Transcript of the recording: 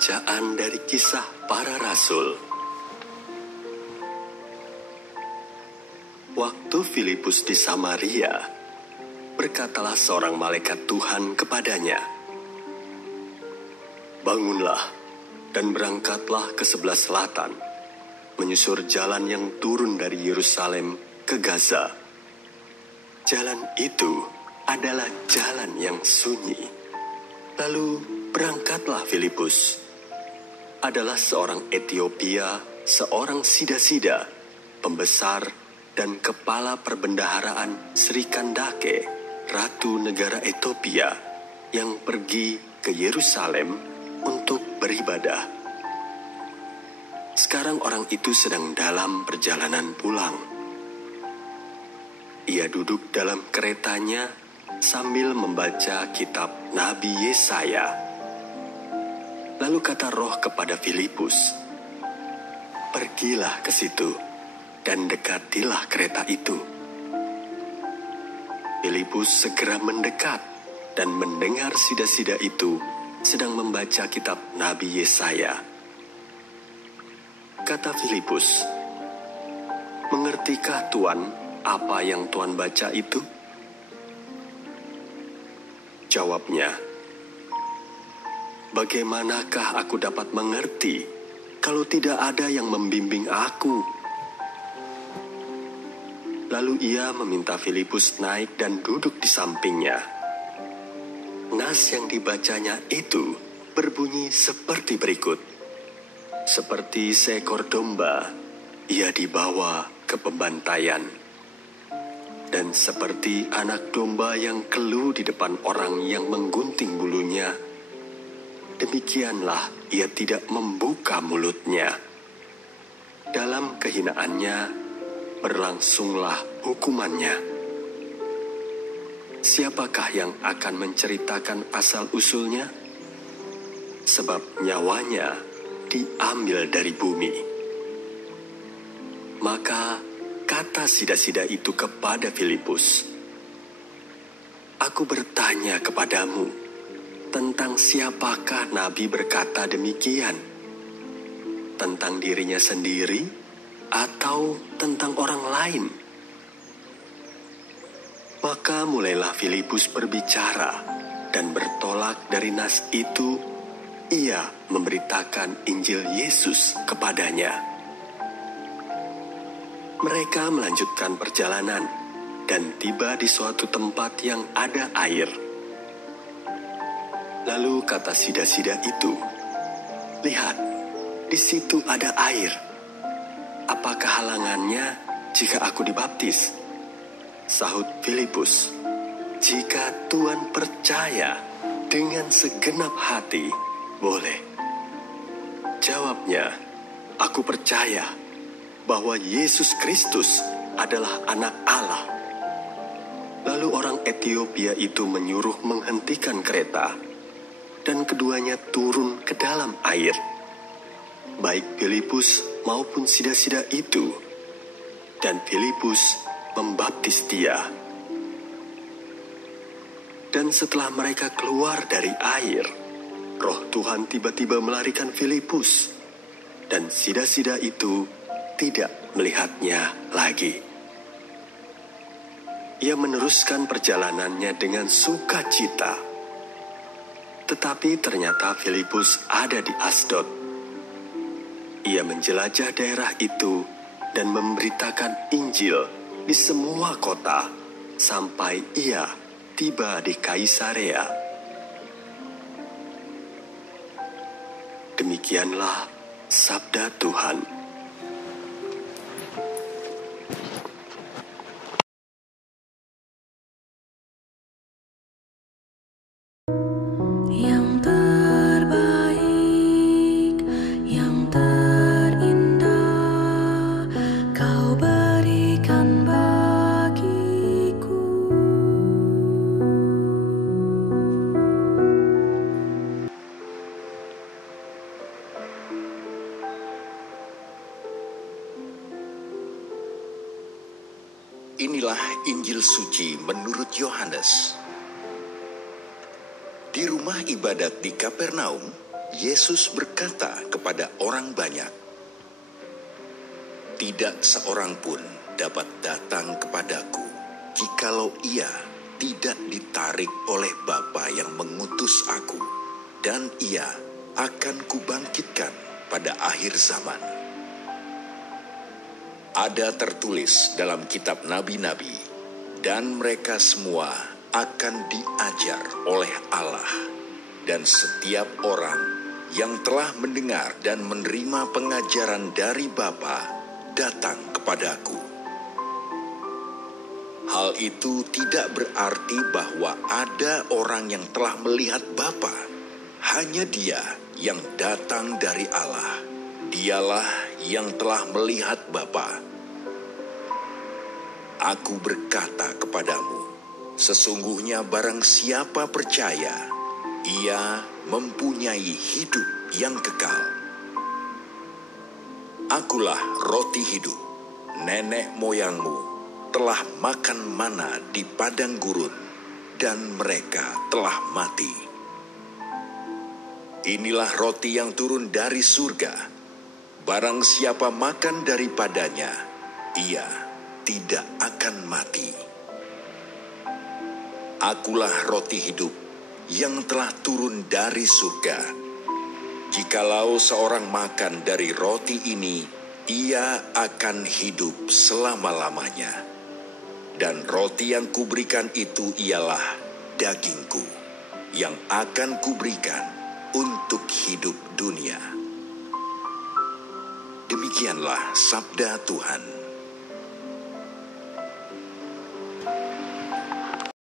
Bacaan dari Kisah Para Rasul. Waktu Filipus di Samaria, berkatalah seorang malaikat Tuhan kepadanya, "Bangunlah dan berangkatlah ke sebelah selatan, menyusur jalan yang turun dari Yerusalem ke Gaza. Jalan itu adalah jalan yang sunyi." Lalu berangkatlah Filipus. Adalah seorang Etiopia, seorang sida-sida, pembesar dan kepala perbendaharaan Sri Kandake, ratu negara Ethiopia, yang pergi ke Yerusalem untuk beribadah. Sekarang orang itu sedang dalam perjalanan pulang. Ia duduk dalam keretanya sambil membaca kitab Nabi Yesaya. Lalu kata Roh kepada Filipus, "Pergilah ke situ dan dekatilah kereta itu." Filipus segera mendekat dan mendengar sida-sida itu sedang membaca kitab Nabi Yesaya. Kata Filipus, "Mengertikah Tuan apa yang Tuan baca itu?" Jawabnya, "Bagaimanakah aku dapat mengerti kalau tidak ada yang membimbing aku?" Lalu ia meminta Filipus naik dan duduk di sampingnya. Nas yang dibacanya itu berbunyi seperti berikut. Seperti seekor domba, ia dibawa ke pembantaian. Dan seperti anak domba yang keluh di depan orang yang menggunting bulunya, demikianlah ia tidak membuka mulutnya. Dalam kehinaannya berlangsunglah hukumannya. Siapakah yang akan menceritakan asal-usulnya? Sebab nyawanya diambil dari bumi. Maka kata sida-sida itu kepada Filipus, "Aku bertanya kepadamu, tentang siapakah Nabi berkata demikian? Tentang dirinya sendiri atau tentang orang lain?" Maka mulailah Filipus berbicara, dan bertolak dari nas itu, ia memberitakan Injil Yesus kepadanya. Mereka melanjutkan perjalanan dan tiba di suatu tempat yang ada air. Lalu kata sida-sida itu, "Lihat, di situ ada air. Apakah halangannya jika aku dibaptis?" Sahut Filipus, "Jika Tuhan percaya dengan segenap hati, boleh." Jawabnya, "Aku percaya bahwa Yesus Kristus adalah Anak Allah." Lalu orang Etiopia itu menyuruh menghentikan kereta, dan keduanya turun ke dalam air, baik Filipus maupun sida-sida itu, dan Filipus membaptis dia. Dan setelah mereka keluar dari air, Roh Tuhan tiba-tiba melarikan Filipus, dan sida-sida itu tidak melihatnya lagi. Ia meneruskan perjalanannya dengan sukacita. Tetapi ternyata Filipus ada di Asdod. Ia menjelajah daerah itu dan memberitakan Injil di semua kota sampai ia tiba di Kaisarea. Demikianlah sabda Tuhan. Yang terbaik, yang terindah, Kau berikan bagiku. Inilah Injil suci menurut Yohanes. Di rumah ibadat di Kapernaum, Yesus berkata kepada orang banyak, "Tidak seorang pun dapat datang kepadaku jikalau ia tidak ditarik oleh Bapa yang mengutus aku, dan ia akan kubangkitkan pada akhir zaman." Ada tertulis dalam kitab nabi-nabi, dan mereka semua akan diajar oleh Allah, dan setiap orang yang telah mendengar dan menerima pengajaran dari Bapa datang kepadaku. Hal itu tidak berarti bahwa ada orang yang telah melihat Bapa. Hanya Dia yang datang dari Allah. Dialah yang telah melihat Bapa. Aku berkata kepadamu, sesungguhnya barang siapa percaya, ia mempunyai hidup yang kekal. Akulah roti hidup. Nenek moyangmu telah makan mana di padang gurun, dan mereka telah mati. Inilah roti yang turun dari surga. Barang siapa makan daripadanya, ia tidak akan mati. Akulah roti hidup yang telah turun dari surga. Jikalau seorang makan dari roti ini, ia akan hidup selama-lamanya. Dan roti yang kuberikan itu ialah dagingku, yang akan kuberikan untuk hidup dunia. Demikianlah sabda Tuhan.